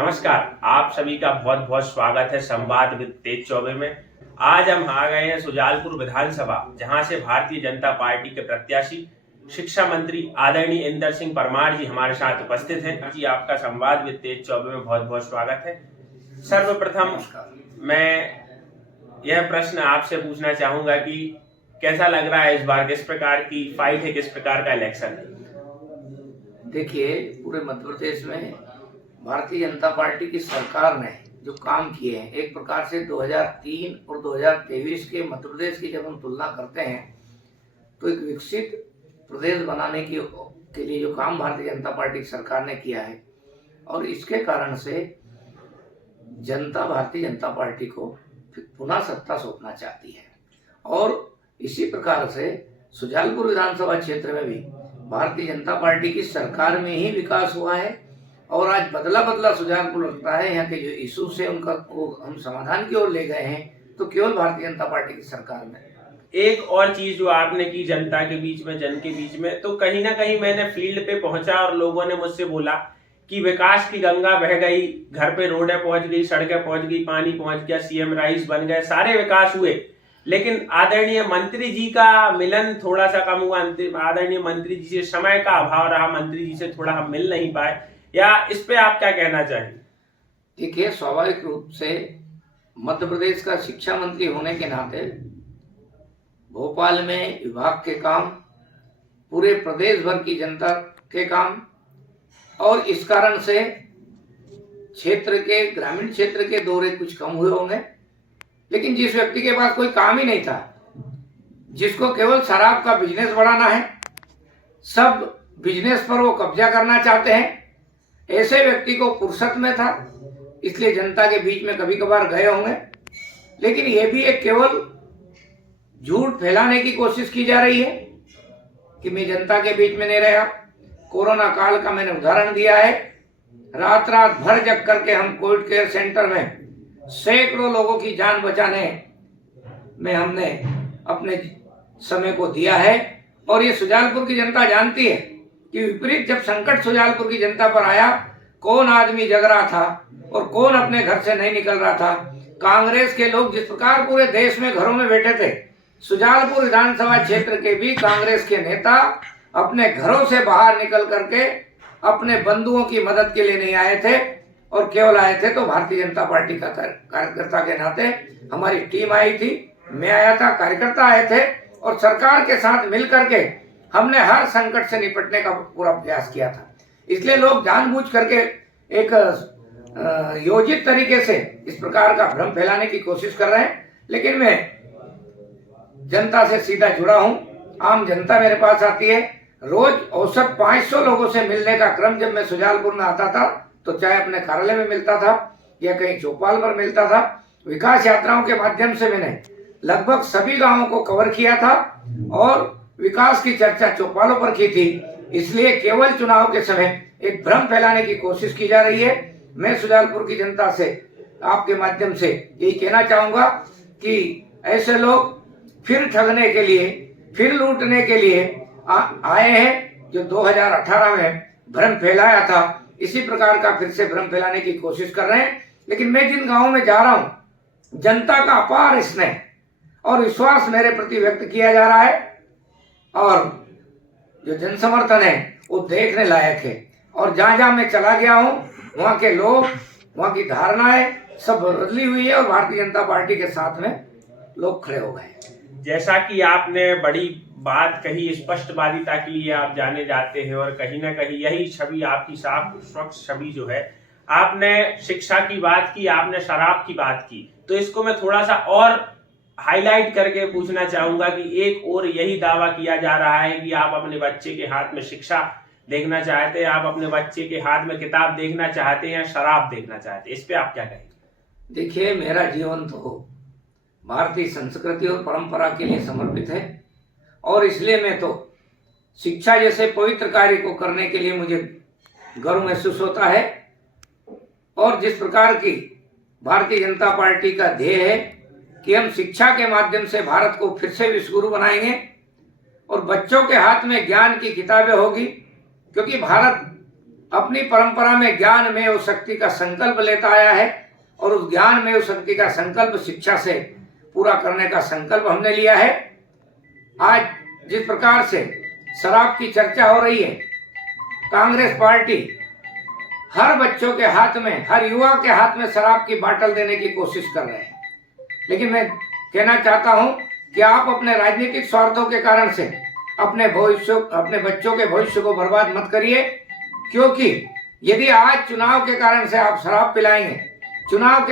नमस्कार। आप सभी का बहुत बहुत स्वागत है संवाद विद तेज चौबे में। आज हम आ गए हैं सुजालपुर विधानसभा, जहां से भारतीय जनता पार्टी के प्रत्याशी शिक्षा मंत्री आदरणीय इंदर सिंह परमार जी हमारे साथ उपस्थित हैं। जी, आपका संवाद विद तेज चौबे में बहुत बहुत स्वागत है। सर्वप्रथम मैं यह प्रश्न आपसे पूछना चाहूंगा कि कैसा लग रहा है इस बार, किस प्रकार की फाइट है, किस प्रकार का इलेक्शन है? देखिए, पूरे मध्य प्रदेश में भारतीय जनता पार्टी की सरकार ने जो काम किए हैं, एक प्रकार से 2003 और 2023 के मध्य प्रदेश की जब हम तुलना करते हैं तो एक विकसित प्रदेश बनाने के लिए जो काम भारतीय जनता पार्टी की सरकार ने किया है, और इसके कारण से जनता भारतीय जनता पार्टी को पुनः सत्ता सौंपना चाहती है। और इसी प्रकार से सुजालपुर विधानसभा क्षेत्र में भी भारतीय जनता पार्टी की सरकार में ही विकास हुआ है, और आज बदला बदला सुजालपुर लगता है। यहाँ के जो इश्यूज है उनका को हम समाधान की ओर ले गए हैं, तो केवल भारतीय जनता पार्टी की सरकार में। एक और चीज जो आपने की जनता के बीच में, जन के बीच में, तो कहीं ना कहीं मैंने फील्ड पे पहुंचा और लोगों ने मुझसे बोला कि विकास की गंगा बह गई, घर पे रोडें पहुंच गई, सड़कें पहुंच गई, पानी पहुंच गया, सीएम राइस बन गए, सारे विकास हुए, लेकिन आदरणीय मंत्री जी का मिलन थोड़ा सा कम हुआ। आदरणीय मंत्री जी से समय का अभाव रहा, मंत्री जी से थोड़ा हम मिल नहीं पाए। या इस पे आप क्या कहना चाहेंगे? देखिए, स्वाभाविक रूप से मध्य प्रदेश का शिक्षा मंत्री होने के नाते भोपाल में विभाग के काम, पूरे प्रदेश भर की जनता के काम, और इस कारण से क्षेत्र के ग्रामीण क्षेत्र के दौरे कुछ कम हुए होंगे। लेकिन जिस व्यक्ति के पास कोई काम ही नहीं था, जिसको केवल शराब का बिजनेस बढ़ाना है, सब बिजनेस पर वो कब्जा करना चाहते हैं, ऐसे व्यक्ति को फुर्सत में था, इसलिए जनता के बीच में कभी कभार गए होंगे। लेकिन ये भी एक केवल झूठ फैलाने की कोशिश की जा रही है कि मैं जनता के बीच में नहीं रहा। कोरोना काल का मैंने उदाहरण दिया है। रात रात भर जग करके हम कोविड केयर सेंटर में सैकड़ों लोगों की जान बचाने में हमने अपने समय को दिया है। और ये सुजालपुर की जनता जानती है कि विपरीत जब संकट सुजालपुर की जनता पर आया, कौन आदमी जग रहा था और कौन अपने घर से नहीं निकल रहा था। कांग्रेस के लोग जिस प्रकार पूरे देश में घरों में बैठे थे, सुजालपुर विधानसभा क्षेत्र के भी कांग्रेस के नेता अपने घरों से बाहर निकल करके अपने बंधुओं की मदद के लिए नहीं आए थे, और केवल आए थे तो भारतीय जनता पार्टी का कार्यकर्ता के नाते हमारी टीम आई थी, मैं आया था, कार्यकर्ता आए थे, और सरकार के साथ मिल करके हमने हर संकट से निपटने का पूरा प्रयास किया था। इसलिए लोग जानबूझ करके एक योजित तरीके से इस प्रकार का भ्रम फैलाने की कोशिश कर रहे हैं। लेकिन मैं जनता से सीधा जुड़ा हूं, आम जनता मेरे पास आती है। रोज औसत 500 लोगों से मिलने का क्रम जब मैं सुजालपुर में आता था, तो चाहे अपने कार्यालय में मिलता था या कहीं चौपाल पर मिलता था। विकास यात्राओं के माध्यम से मैंने लगभग सभी गांवों को कवर किया था और विकास की चर्चा चौपालों पर की थी। इसलिए केवल चुनाव के समय एक भ्रम फैलाने की कोशिश की जा रही है। मैं सुजालपुर की जनता से आपके माध्यम से यही कहना चाहूंगा कि ऐसे लोग फिर ठगने के लिए, फिर लूटने के लिए आए हैं। जो 2018 में भ्रम फैलाया था, इसी प्रकार का फिर से भ्रम फैलाने की कोशिश कर रहे हैं। लेकिन मैं जिन गांवों में जा रहा हूं, जनता का अपार स्नेह और विश्वास मेरे प्रति व्यक्त किया जा रहा है, और जो जन समर्थन है वो देखने लायक है। और जहां जहां मैं चला गया हूं, वहां के लोग, वहां की धारणाएं सब बदली हुई है, और भारतीय जनता पार्टी के साथ में लोग खड़े हो गए। जैसा कि आपने बड़ी बात कही, स्पष्टवादिता के लिए आप जाने जाते हैं, और कहीं ना कहीं यही छवि आपकी साफ स्वच्छ छवि जो है। आपने शिक्षा की बात की, आपने शराब की बात की, तो इसको मैं थोड़ा सा और हाईलाइट करके पूछना चाहूंगा कि एक और यही दावा किया जा रहा है कि आप अपने बच्चे के हाथ में शिक्षा देखना चाहते हैं, आप अपने बच्चे के हाथ में किताब देखना चाहते हैं या शराब देखना चाहते हैं। इस पे आप क्या कहेंगे? देखिए, मेरा जीवन तो भारतीय संस्कृति और परंपरा के लिए समर्पित है, और इसलिए मैं तो शिक्षा जैसे पवित्र कार्य को करने के लिए मुझे गर्व महसूस होता है। और जिस प्रकार की भारतीय जनता पार्टी का ध्येय है कि हम शिक्षा के माध्यम से भारत को फिर से विश्वगुरु बनाएंगे, और बच्चों के हाथ में ज्ञान की किताबें होगी, क्योंकि भारत अपनी परंपरा में ज्ञान में उस शक्ति का संकल्प लेता आया है और उस ज्ञान में उस शक्ति का संकल्प शिक्षा से पूरा करने का संकल्प हमने लिया है। आज जिस प्रकार से शराब की चर्चा हो रही है, कांग्रेस पार्टी हर बच्चों के हाथ में, हर युवा के हाथ में शराब की बाटल देने की कोशिश कर रहे हैं। लेकिन मैं कहना चाहता हूं कि आप अपने राजनीतिक स्वार्थों के कारण से अपने बच्चों के भविष्य को बर्बाद मत करिए, क्योंकि यदि आज चुनाव के कारण से आप शराब पिलाएंगे, चुनाव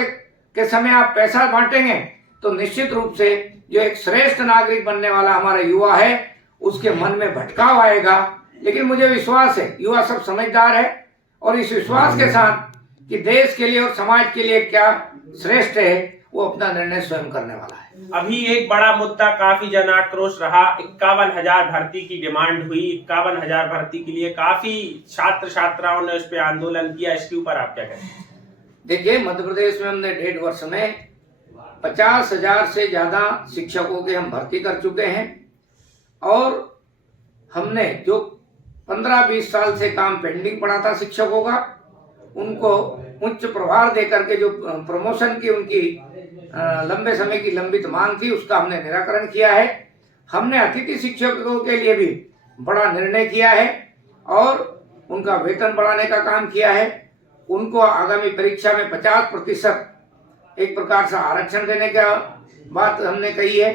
के समय आप पैसा बांटेंगे, तो निश्चित रूप से जो एक श्रेष्ठ नागरिक बनने वाला हमारा युवा है उसके मन में भटकाव आएगा। लेकिन मुझे विश्वास है युवा सब समझदार है और इस विश्वास के साथ कि देश के लिए और समाज के लिए क्या श्रेष्ठ है वो अपना निर्णय स्वयं करने वाला है। अभी एक बड़ा मुद्दा काफी जन आक्रोश रहा, 51,000 भर्ती की डिमांड हुई। 51,000 भर्ती के लिए काफी छात्र छात्राओं ने उस पर आंदोलन किया, इसके ऊपर आप क्या कहें? देखिए, मध्य प्रदेश में हमने 1.5 वर्ष में 50,000 से ज्यादा शिक्षकों के हम भर्ती कर चुके हैं और हमने जो 15-20 साल से काम पेंडिंग पड़ा था शिक्षकों का, उनको उच्च प्रभार देकर के जो प्रमोशन की उनकी लंबे समय की लंबित मांग थी उसका हमने निराकरण किया है। हमने अतिथि शिक्षकों के लिए भी बड़ा निर्णय किया है और उनका वेतन बढ़ाने का काम किया है। उनको आगामी परीक्षा में 50% एक प्रकार से आरक्षण देने का बात हमने कही है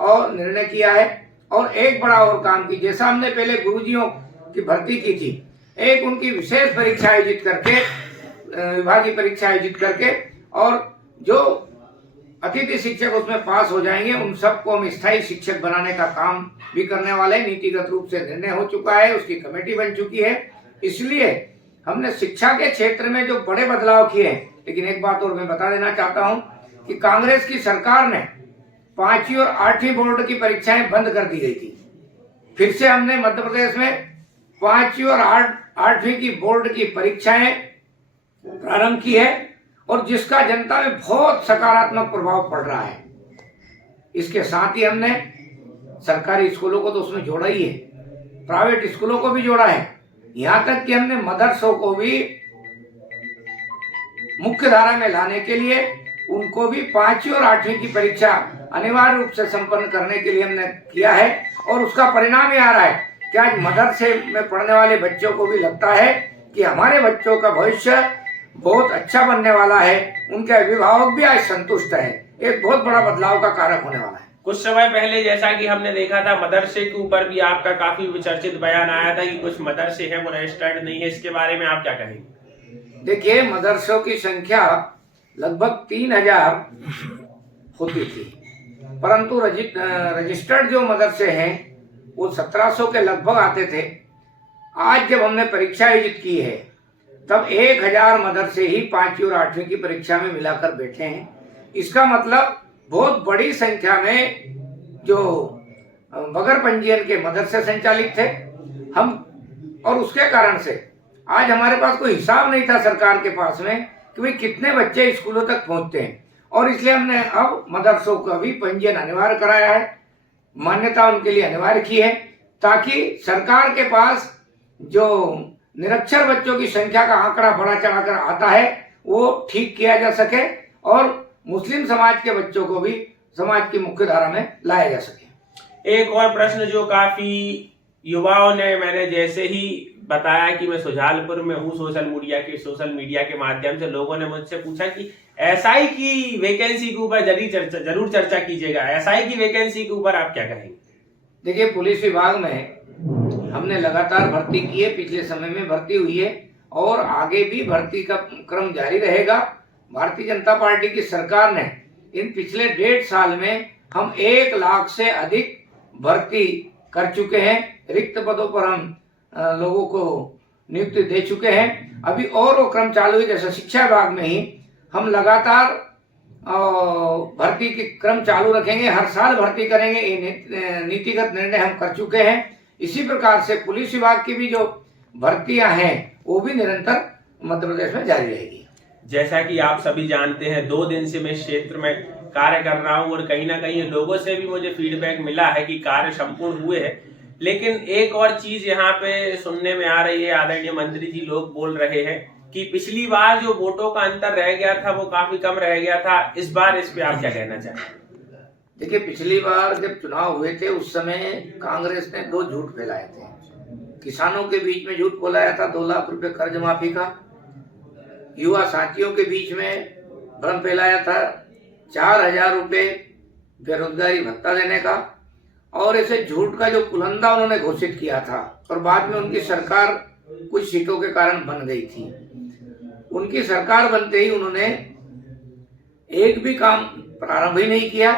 और निर्णय किया है। और एक बड़ा और काम की, जैसा हमने पहले गुरुजियों की भर्ती की थी, एक उनकी विशेष परीक्षा आयोजित करके, विभागीय परीक्षा आयोजित करके, और जो अतिथि शिक्षक उसमें पास हो जाएंगे उन सबको हम स्थायी शिक्षक बनाने का काम भी करने वाले हैं। नीतिगत रूप से निर्णय हो चुका है, उसकी कमेटी बन चुकी है। इसलिए हमने शिक्षा के क्षेत्र में जो बड़े बदलाव किए हैं। लेकिन एक बात और मैं बता देना चाहता हूं कि कांग्रेस की सरकार ने 5वीं और 8वीं बोर्ड की परीक्षाएं बंद कर दी गई थी। फिर से हमने मध्य प्रदेश में 5वीं और 8वीं की बोर्ड की परीक्षाएं प्रारंभ की है और जिसका जनता में बहुत सकारात्मक प्रभाव पड़ रहा है। इसके साथ ही हमने सरकारी स्कूलों को तो उसमें जोड़ा ही है, प्राइवेट स्कूलों को भी जोड़ा है, यहां तक कि हमने मदरसों को भी मुख्य धारा में लाने के लिए उनको भी 5वीं और 8वीं की परीक्षा अनिवार्य रूप से संपन्न करने के लिए हमने किया है। और उसका परिणाम ये आ रहा है कि आज मदरसे में पढ़ने वाले बच्चों को भी लगता है कि हमारे बच्चों का भविष्य बहुत अच्छा बनने वाला है, उनके अभिभावक भी आज संतुष्ट है। एक बहुत बड़ा बदलाव का कारक होने वाला है। कुछ समय पहले जैसा कि हमने देखा था, मदरसे के ऊपर भी आपका काफी विचर्चित बयान आया था कि कुछ मदरसे हैं वो रजिस्टर्ड नहीं है, इसके बारे में आप क्या कहेंगे? देखिए, मदरसों की संख्या लगभग 3,000 होती थी, परंतु रजिस्टर्ड जो मदरसे हैं वो 1700 के लगभग आते थे। आज जब हमने परीक्षा आयोजित की है तब 1,000 मदरसे ही 5वीं और 8वीं की परीक्षा में मिलाकर बैठे हैं। इसका मतलब बहुत बड़ी संख्या में जो बगैर पंजीयन के मदरसे संचालित थे हम, और उसके कारण से आज हमारे पास कोई हिसाब नहीं था सरकार के पास में कि भाई कितने बच्चे स्कूलों तक पहुंचते हैं। और इसलिए हमने अब मदरसों का भी पंजीयन अनिवार्य कराया है, मान्यता उनके लिए अनिवार्य की है, ताकि सरकार के पास जो निरक्षर बच्चों की संख्या का आंकड़ा बढ़ा चढ़ाकर आता है वो ठीक किया जा सके और मुस्लिम समाज के बच्चों को भी समाज की मुख्य धारा में लाया जा सके। एक और प्रश्न जो काफी युवाओं ने, मैंने जैसे ही बताया कि मैं सुजालपुर में हूँ, सोशल मीडिया के माध्यम से लोगों ने मुझसे पूछा कि एसआई की वैकेंसी के ऊपर जरूर चर्चा कीजिएगा। एसआई की वैकेंसी के ऊपर आप क्या कहेंगे? देखिए, पुलिस विभाग में हमने लगातार भर्ती की है, पिछले समय में भर्ती हुई है और आगे भी भर्ती का क्रम जारी रहेगा। भारतीय जनता पार्टी की सरकार ने इन पिछले 1.5 साल में हम 1 लाख से अधिक भर्ती कर चुके हैं। रिक्त पदों पर हम लोगों को नियुक्ति दे चुके हैं। अभी और वो क्रम चालू है, जैसे शिक्षा विभाग में ही हम लगातार भर्ती के क्रम चालू रखेंगे, हर साल भर्ती करेंगे, ये नीतिगत निर्णय हम कर चुके हैं। इसी प्रकार से पुलिस विभाग की भी जो भर्तियां हैं वो भी निरंतर मध्य प्रदेश में जारी रहेगी। जैसा कि आप सभी जानते हैं, 2 दिन से मैं इस क्षेत्र में कार्य कर रहा हूं और कहीं ना कहीं लोगों से भी मुझे फीडबैक मिला है कि कार्य संपूर्ण हुए हैं। लेकिन एक और चीज यहाँ पे सुनने में आ रही है, आदरणीय मंत्री जी लोग बोल रहे हैं कि पिछली बार जो वोटों का अंतर रह गया था वो काफी कम रह गया था, इस बार इस पे आप क्या कहना चाहेंगे? देखिए, पिछली बार जब चुनाव हुए थे उस समय कांग्रेस ने 2 झूठ फैलाए थे। किसानों के बीच में झूठ फैलाया था 2 लाख रुपए कर्ज माफी का, युवा साथियों के बीच में भ्रम फैलाया था 4,000 रुपए बेरोजगारी भत्ता देने का, और ऐसे झूठ का जो पुलंदा उन्होंने घोषित किया था। और बाद में उनकी सरकार कुछ सीटों के कारण बन गई थी। उनकी सरकार बनते ही उन्होंने एक भी काम प्रारंभ ही नहीं किया,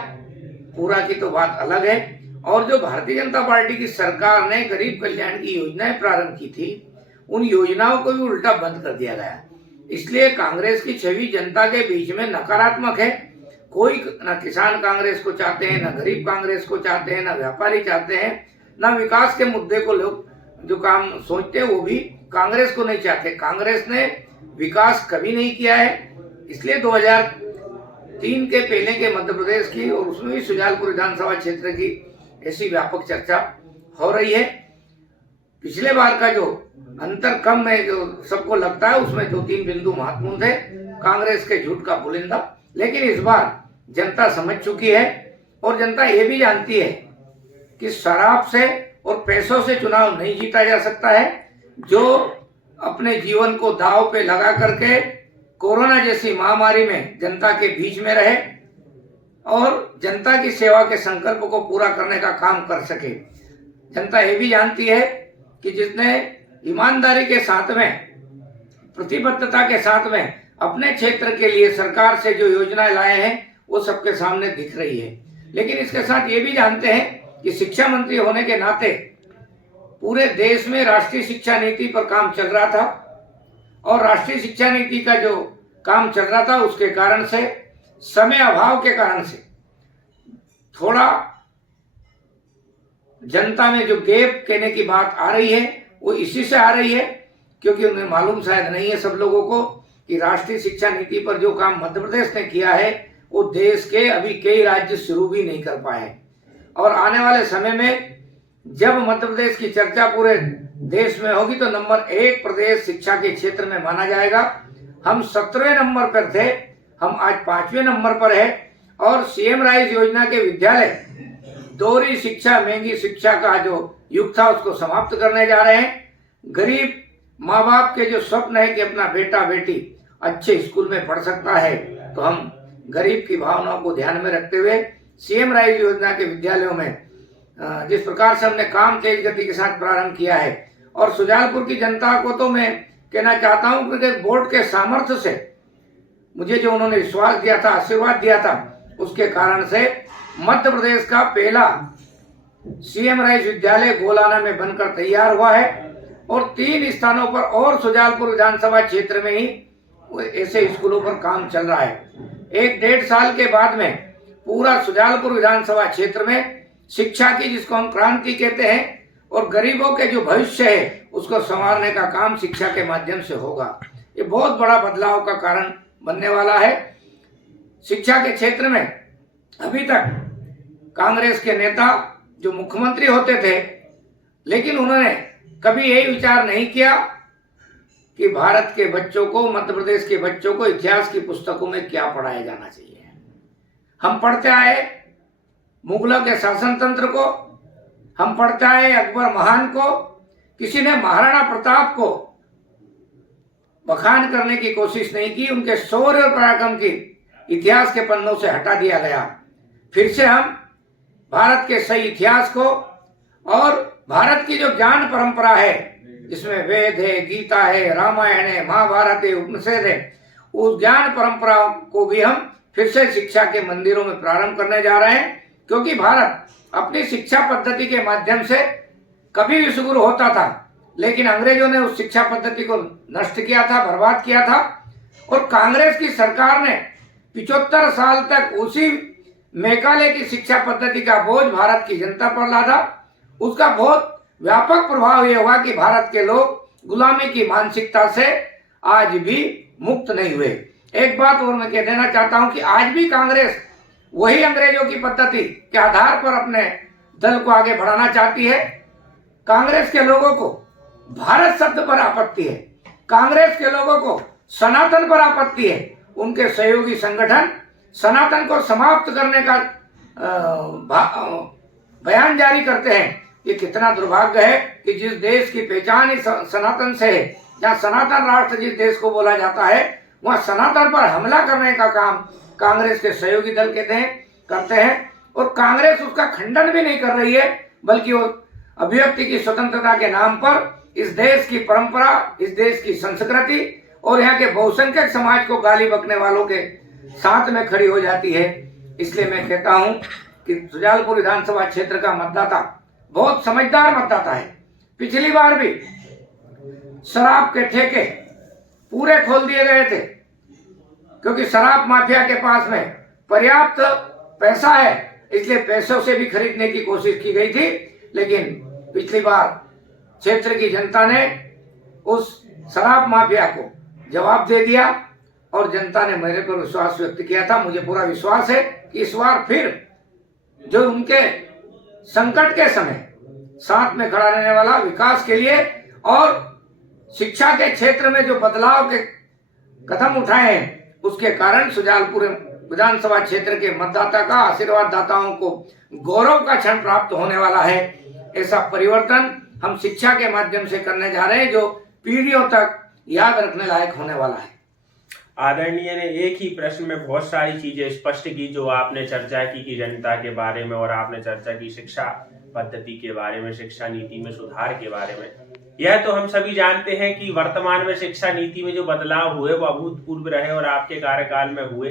पूरा की तो बात अलग है। और जो भारतीय जनता पार्टी की सरकार ने गरीब कल्याण की योजनाएं प्रारंभ की थी, उन योजनाओं को भी उल्टा बंद कर दिया गया। इसलिए कांग्रेस की छवि जनता के बीच में नकारात्मक है। कोई न किसान कांग्रेस को चाहते हैं, न गरीब कांग्रेस को चाहते हैं, न व्यापारी चाहते हैं, न विकास के मुद्दे को लोग जो काम सोचते हैं वो भी कांग्रेस को नहीं चाहते। कांग्रेस ने विकास कभी नहीं किया है। इसलिए 2003 के पहले के मध्य प्रदेश की, और उसमें भी सुजालपुर विधानसभा क्षेत्र की ऐसी व्यापक चर्चा हो रही है। पिछले बार का जो अंतर कम है जो सबको लगता है, उसमें 2-3 बिंदु महत्वपूर्ण थे कांग्रेस के झूठ का पुलिंदा। लेकिन इस बार जनता समझ चुकी है, और जनता ये भी जानती है कि शराब से और पैसों से चुनाव नहीं जीता जा सकता है। जो अपने जीवन को दांव पे लगा करके कोरोना जैसी महामारी में जनता के बीच में रहे और जनता की सेवा के संकल्प को पूरा करने का काम कर सके। जनता ये भी जानती है कि जिसने ईमानदारी के साथ में, प्रतिबद्धता के साथ में अपने क्षेत्र के लिए सरकार से जो योजनाएं लाए हैं वो सबके सामने दिख रही है। लेकिन इसके साथ ये भी जानते हैं कि शिक्षा मंत्री होने के नाते पूरे देश में राष्ट्रीय शिक्षा नीति पर काम चल रहा था, और राष्ट्रीय शिक्षा नीति का जो काम चल रहा था उसके कारण से, समय अभाव के कारण से थोड़ा जनता में जो गैप कहने की बात आ रही है वो इसी से आ रही है, क्योंकि उन्हें मालूम शायद नहीं है सब लोगों को कि राष्ट्रीय शिक्षा नीति पर जो काम मध्य प्रदेश ने किया है वो देश के अभी कई राज्य शुरू भी नहीं कर पाए। और आने वाले समय में जब मध्य प्रदेश की चर्चा पूरे देश में होगी तो नंबर 1 प्रदेश शिक्षा के क्षेत्र में माना जाएगा। हम 17वें नंबर पर थे, हम आज 5वें नंबर पर है। और सीएम राइज योजना के विद्यालय दोहरी शिक्षा, महंगी शिक्षा का जो युग था उसको समाप्त करने जा रहे हैं। गरीब माँ बाप के जो स्वप्न है कि अपना बेटा बेटी अच्छे स्कूल में पढ़ सकता है, तो हम गरीब की भावनाओं को ध्यान में रखते हुए सीएम राइज योजना के विद्यालयों में जिस प्रकार से हमने काम तेज गति के साथ प्रारंभ किया है, और सुजालपुर की जनता को तो मैं कहना चाहता हूं कि बोर्ड के सामर्थ्य से मुझे जो उन्होंने विश्वास दिया था, आशीर्वाद दिया था, उसके कारण से मध्य प्रदेश का पहला सीएम राइज विद्यालय गोलाना में बनकर तैयार हुआ है। और 3 स्थानों पर और सुजालपुर विधानसभा क्षेत्र में ही ऐसे स्कूलों पर काम चल रहा है। 1-1.5 साल के बाद में पूरा सुजालपुर विधानसभा क्षेत्र में शिक्षा की, जिसको हम क्रांति कहते हैं, और गरीबों के जो भविष्य है उसको संवारने का काम शिक्षा के माध्यम से होगा। ये बहुत बड़ा बदलाव का कारण बनने वाला है। शिक्षा के क्षेत्र में अभी तक कांग्रेस के नेता जो मुख्यमंत्री होते थे, लेकिन उन्होंने कभी यही विचार नहीं किया कि भारत के बच्चों को, मध्य प्रदेश के बच्चों को इतिहास की पुस्तकों में क्या पढ़ाया जाना चाहिए। हम पढ़ते आए मुगलों के शासन तंत्र को, हम पढ़ते आए अकबर महान को। किसी ने महाराणा प्रताप को बखान करने की कोशिश नहीं की, उनके शौर्य और पराक्रम की इतिहास के पन्नों से हटा दिया गया। फिर से हम भारत के सही इतिहास को और भारत की जो ज्ञान परंपरा है, जिसमें वेद है, गीता है, रामायण है, महाभारत है, उपनिषद है, उस ज्ञान परंपरा को भी हम फिर से शिक्षा के मंदिरों में प्रारंभ करने जा रहे हैं। क्योंकि भारत अपनी शिक्षा पद्धति के माध्यम से कभी भी सुगुरु होता था, लेकिन अंग्रेजों ने उस शिक्षा पद्धति को नष्ट किया था, बर्बाद किया था। और कांग्रेस की सरकार ने 75 साल तक उसी मेघालय की शिक्षा पद्धति का बोझ भारत की जनता पर लादा। उसका बहुत व्यापक प्रभाव यह हुआ कि भारत के लोग गुलामी की मानसिकता से आज भी मुक्त नहीं हुए। एक बात और मैं कह देना चाहता हूं कि आज भी कांग्रेस वही अंग्रेजों की पद्धति के आधार पर अपने दल को आगे बढ़ाना चाहती है। कांग्रेस के लोगों को भारत शब्द पर आपत्ति है, कांग्रेस के लोगों को सनातन पर आपत्ति है, उनके सहयोगी संगठन सनातन को समाप्त करने का बयान जारी करते हैं। ये कितना दुर्भाग्य है कि जिस देश की पहचान ही सनातन से है, जहाँ सनातन राष्ट्र जिस देश को बोला जाता है, वहाँ सनातन पर हमला करने का काम कांग्रेस के सहयोगी दल करते हैं और कांग्रेस उसका खंडन भी नहीं कर रही है, बल्कि वो अभिव्यक्ति की स्वतंत्रता के नाम पर इस देश की परंपरा, इस देश की संस्कृति और यहाँ के बहुसंख्यक समाज को गाली बकने वालों के साथ में खड़ी हो जाती है। इसलिए मैं कहता हूं कि सुजालपुर विधानसभा क्षेत्र का मतदाता बहुत समझदार मतदाता है। पिछली बार भी शराब के ठेके पूरे खोल दिए गए थे, क्योंकि शराब माफिया के पास में पर्याप्त पैसा है, इसलिए पैसों से भी खरीदने की कोशिश की गई थी। लेकिन पिछली बार क्षेत्र की जनता ने उस शराब माफिया को जवाब दे दिया और जनता ने मेरे पर विश्वास व्यक्त किया था। मुझे पूरा विश्वास है कि इस बार फिर जो उनके संकट के समय साथ में खड़ा रहने वाला, विकास के लिए और शिक्षा के क्षेत्र में जो बदलाव के कदम उठाए हैं, उसके कारण सुजालपुर विधानसभा क्षेत्र के मतदाता का, आशीर्वाद दाताओं को गौरव का क्षण प्राप्त होने वाला है। ऐसा परिवर्तन हम शिक्षा के माध्यम से करने जा रहे हैं, जो पीढ़ियों तक याद रखने लायक होने वाला है। आदरणीय ने एक ही प्रश्न में बहुत सारी चीजें स्पष्ट की, जो आपने चर्चा की कि जनता के बारे में, और आपने चर्चा की शिक्षा पद्धति के बारे में, शिक्षा नीति में सुधार के बारे में। यह तो हम सभी जानते हैं कि वर्तमान में शिक्षा नीति में जो बदलाव हुए वो अभूतपूर्व रहे और आपके कार्यकाल में हुए।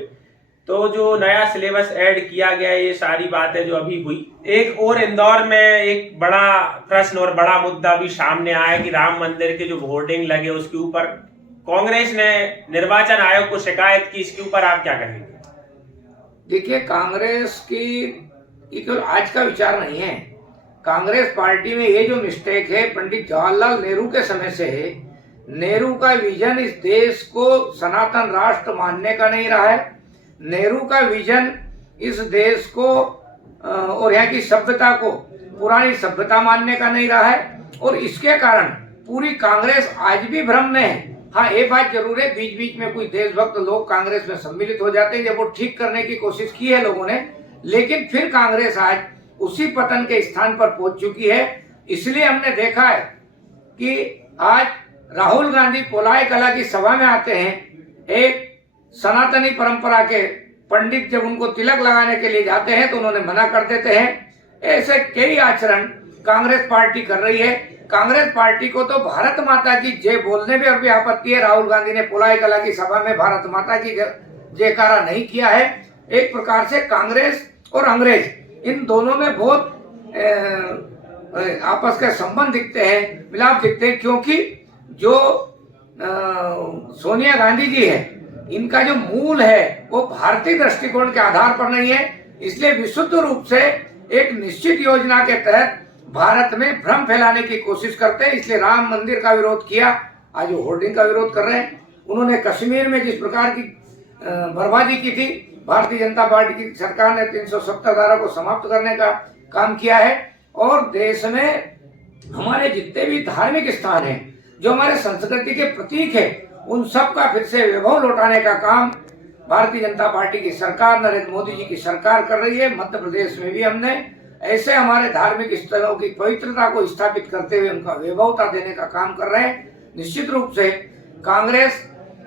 तो जो नया सिलेबस ऐड किया गया, ये सारी बातें जो अभी हुई। एक और इंदौर में एक बड़ा प्रश्न और बड़ा मुद्दा भी सामने आया कि राम मंदिर के जो होर्डिंग लगे उसके ऊपर कांग्रेस ने निर्वाचन आयोग को शिकायत की। इसके ऊपर आप क्या कहेंगे? देखिए, कांग्रेस की केवल आज का विचार नहीं है। कांग्रेस पार्टी में ये जो मिस्टेक है, पंडित जवाहरलाल नेहरू के समय से है। नेहरू का विजन इस देश को सनातन राष्ट्र मानने का नहीं रहा है। नेहरू का विजन इस देश को और यहाँ की सभ्यता को पुरानी सभ्यता मानने का नहीं रहा है, और इसके कारण पूरी कांग्रेस आज भी भ्रम में है। हाँ, ये बात जरूर है, बीच बीच में कोई देशभक्त लोग कांग्रेस में सम्मिलित हो जाते हैं, जब वो ठीक करने की कोशिश की है लोगों ने, लेकिन फिर कांग्रेस आज उसी पतन के स्थान पर पहुंच चुकी है। इसलिए हमने देखा है कि आज राहुल गांधी पोलाई कला की सभा में आते हैं, एक सनातनी परंपरा के पंडित जब उनको तिलक लगाने के लिए जाते हैं तो उन्होंने मना कर देते हैं। ऐसे कई आचरण कांग्रेस पार्टी कर रही है। कांग्रेस पार्टी को तो भारत माता की जय बोलने में भी आपत्ति है। राहुल गांधी ने पोलाई कला की सभा में भारत माता की जयकारा नहीं किया है। एक प्रकार से कांग्रेस और अंग्रेज, इन दोनों में बहुत आपस के संबंध दिखते हैं, मिलाप दिखते हैं, क्योंकि जो सोनिया गांधी जी है, इनका जो मूल है वो भारतीय दृष्टिकोण के आधार पर नहीं है। इसलिए विशुद्ध रूप से एक निश्चित योजना के तहत भारत में भ्रम फैलाने की कोशिश करते हैं। इसलिए राम मंदिर का विरोध किया, आज वो होर्डिंग का विरोध कर रहे हैं। उन्होंने कश्मीर में जिस प्रकार की बर्बादी की थी, भारतीय जनता पार्टी की सरकार ने 370 धारा को समाप्त करने का काम किया है। और देश में हमारे जितने भी धार्मिक स्थान हैं, जो हमारे संस्कृति के प्रतीक है, उन सब का फिर से वैभव लौटाने का काम भारतीय जनता पार्टी की सरकार, नरेंद्र मोदी जी की सरकार कर रही है। मध्य प्रदेश में भी हमने ऐसे हमारे धार्मिक स्थलों की पवित्रता को स्थापित करते हुए उनका वैभवता देने का काम कर रहे हैं। निश्चित रूप से कांग्रेस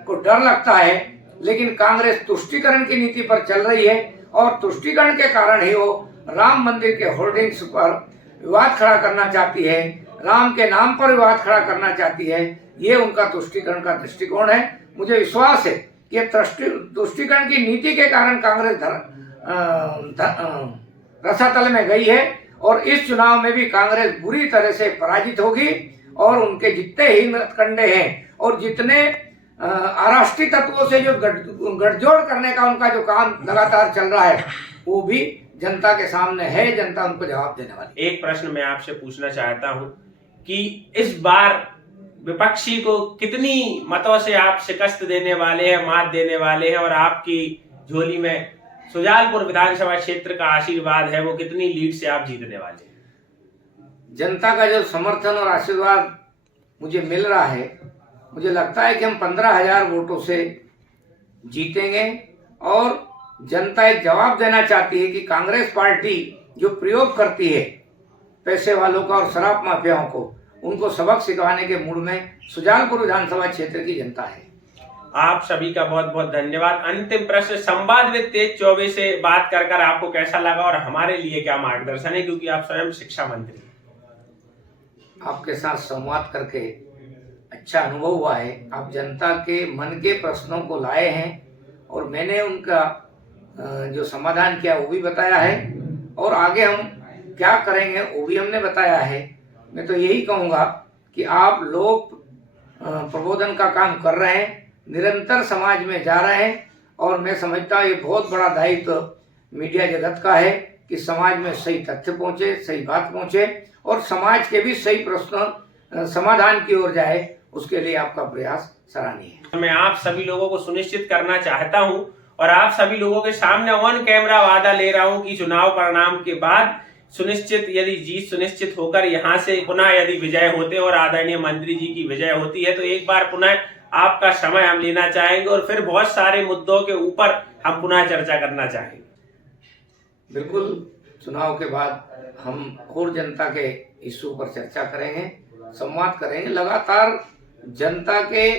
को डर लगता है, लेकिन कांग्रेस तुष्टीकरण की नीति पर चल रही है, और तुष्टीकरण के कारण ही वो राम मंदिर के होर्डिंग्स पर विवाद खड़ा करना चाहती है, राम के नाम पर विवाद खड़ा करना चाहती है। ये उनका तुष्टीकरण का दृष्टिकोण है। मुझे विश्वास है कि तुष्टीकरण की नीति के कारण कांग्रेस रसातल में गई है, और इस चुनाव में भी कांग्रेस बुरी तरह से पराजित होगी। और उनके जितने ही कंडे हैं और जितने अराष्ट्रीय तत्वों से जो गठजोड़ करने का उनका जो काम लगातार चल रहा है, वो भी जनता के सामने है। जनता उनको जवाब देने वाली। एक प्रश्न मैं आपसे पूछना चाहता हूं कि इस बार विपक्षी को कितनी मतों से आप शिकस्त देने वाले हैं, मात देने वाले हैं, और आपकी झोली में सुजालपुर विधानसभा क्षेत्र का आशीर्वाद है, वो कितनी लीड से आप जीतने वाले हैं? जनता का जो समर्थन और आशीर्वाद मुझे मिल रहा है, मुझे लगता है कि हम 15,000 वोटों से जीतेंगे। और जनता एक जवाब देना चाहती है कि कांग्रेस पार्टी जो प्रयोग करती है पैसे वालों का और शराब माफियाओं को, उनको सबक सिखाने के मूड में सुजालपुर विधानसभा क्षेत्र की जनता है। आप सभी का बहुत बहुत धन्यवाद। अंतिम प्रश्न, संवाद विद तेज चौबे से बात कर आपको कैसा लगा और हमारे लिए क्या मार्गदर्शन है, क्योंकि आप स्वयं शिक्षा मंत्री हैं। आपके साथ संवाद करके अच्छा अनुभव हुआ है। आप जनता के मन के प्रश्नों को लाए हैं और मैंने उनका जो समाधान किया वो भी बताया है, और आगे हम क्या करेंगे वो भी हमने बताया है। मैं तो यही कहूँगा कि आप लोग प्रबोधन का काम कर रहे हैं, निरंतर समाज में जा रहे हैं, और मैं समझता हूँ ये बहुत बड़ा दायित्व मीडिया जगत का है कि समाज में सही तथ्य पहुँचे, सही बात पहुँचे, और समाज के भी सही प्रश्न समाधान की ओर जाए। उसके लिए आपका प्रयास सराहनीय है। मैं आप सभी लोगों को सुनिश्चित करना चाहता हूं और आप सभी लोगों के सामने ऑन कैमरा वादा ले रहा हूं कि चुनाव परिणाम के बाद सुनिश्चित, यदि जीत सुनिश्चित होकर यहां से पुनः यदि विजय होते और आदरणीय मंत्री जी की विजय होती है, तो एक बार पुनः आपका समय हम लेना चाहेंगे और फिर बहुत सारे मुद्दों के ऊपर हम पुनः चर्चा करना चाहेंगे। बिल्कुल, चुनाव के बाद हम और जनता के इश्यू पर चर्चा करेंगे, संवाद करेंगे। लगातार जनता के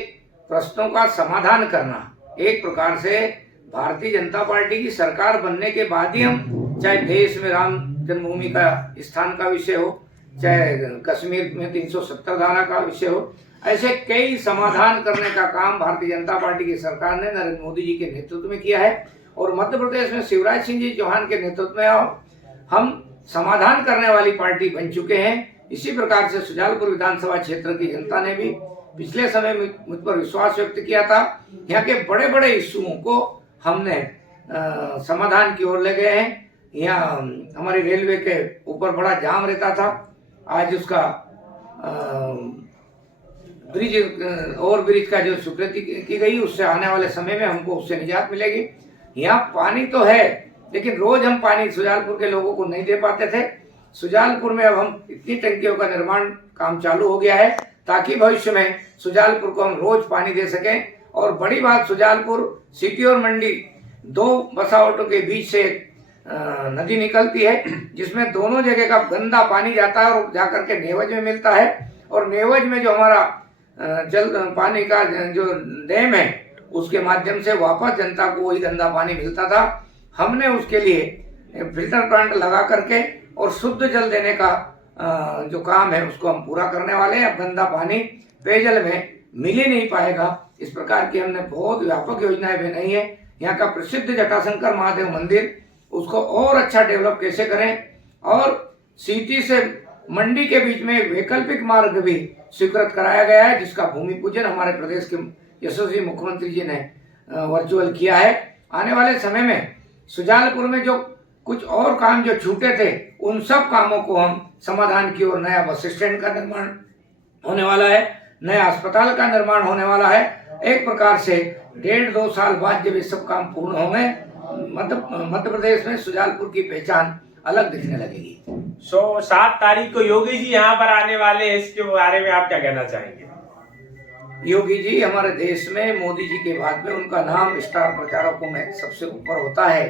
प्रश्नों का समाधान करना एक प्रकार से भारतीय जनता पार्टी की सरकार बनने के बाद ही हम, चाहे देश में राम जन्मभूमि का स्थान का विषय हो, चाहे कश्मीर में 370 धारा का विषय हो, ऐसे कई समाधान करने का काम भारतीय जनता पार्टी की सरकार ने नरेंद्र मोदी जी के नेतृत्व में किया है। और मध्य प्रदेश में शिवराज सिंह जी चौहान के नेतृत्व में हम समाधान करने वाली पार्टी बन चुके हैं। इसी प्रकार से सुजालपुर विधानसभा क्षेत्र की जनता ने भी पिछले समय में मुझ पर विश्वास व्यक्त किया था। यहाँ के बड़े बड़े इश्यूओं को हमने समाधान की ओर ले गए हैं। यहाँ हमारी रेलवे के ऊपर बड़ा जाम रहता था, आज उसका ओवर ब्रिज का जो स्वीकृति की गई, उससे आने वाले समय में हमको उससे निजात मिलेगी। यहाँ पानी तो है, लेकिन रोज हम पानी सुजालपुर के लोगों को नहीं दे पाते थे। सुजालपुर में अब हम इतनी टंकियों का निर्माण काम चालू हो गया है ताकि भविष्य में सुजालपुर को हम रोज पानी दे सकें। और बड़ी बात, सुजालपुर सिटी और मंडी 2 बसावटों के बीच से नदी निकलती है, जिसमें दोनों जगह का गंदा पानी जाता है और जाकर के नेवज में मिलता है। और नेवज में जो हमारा जल पानी का जो डैम है, उसके माध्यम से वापस जनता को वही गंदा पानी मिलता था। हमने उसके लिए फिल्टर प्लांट लगा करके और शुद्ध जल देने का जो काम है उसको हम पूरा करने वाले हैं। अब गंदा पानी पेयजल में मिल ही नहीं पाएगा। इस प्रकार की हमने बहुत व्यापक योजनाएं बनाई है। यहाँ का प्रसिद्ध जटाशंकर महादेव मंदिर, उसको और अच्छा डेवलप कैसे करें, और सिटी से मंडी के बीच में वैकल्पिक मार्ग भी स्वीकृत कराया गया है, जिसका भूमि पूजन हमारे प्रदेश के यशस्वी मुख्यमंत्री जी ने वर्चुअल किया है। आने वाले समय में सुजालपुर में जो कुछ और काम जो छूटे थे, उन सब कामों को हम समाधान की ओर, नया बस स्टैंड का निर्माण होने वाला है, नया अस्पताल का निर्माण होने वाला है। एक प्रकार से 1.5-2 साल बाद जब ये सब काम पूर्ण होंगे, मध्य प्रदेश में सुजालपुर की पहचान अलग दिखने लगेगी। 7 तारीख को योगी जी यहाँ पर आने वाले हैं, इसके बारे में आप क्या कहना चाहेंगे? योगी जी हमारे देश में मोदी जी के बाद में उनका नाम स्टार प्रचारकों में सबसे ऊपर होता है,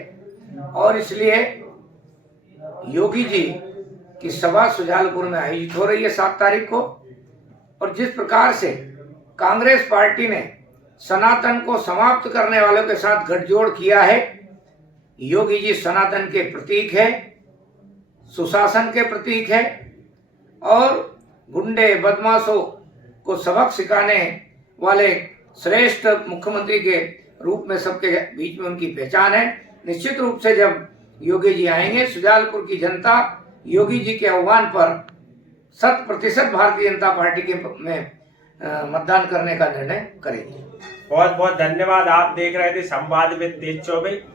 और इसलिए योगी जी की सभा सुजालपुर में आयोजित हो रही है 7 तारीख को। और जिस प्रकार से कांग्रेस पार्टी ने सनातन को समाप्त करने वालों के साथ गठजोड़ किया है, योगी जी सनातन के प्रतीक है, सुशासन के प्रतीक है, और गुंडे बदमाशों को सबक सिखाने वाले श्रेष्ठ मुख्यमंत्री के रूप में सबके बीच में उनकी पहचान है। निश्चित रूप से जब योगी जी आएंगे, सुजालपुर की जनता योगी जी के आह्वान पर 100% भारतीय जनता पार्टी के में मतदान करने का निर्णय करेगी। बहुत बहुत धन्यवाद। आप देख रहे थे संवाद विद तेज चौबे।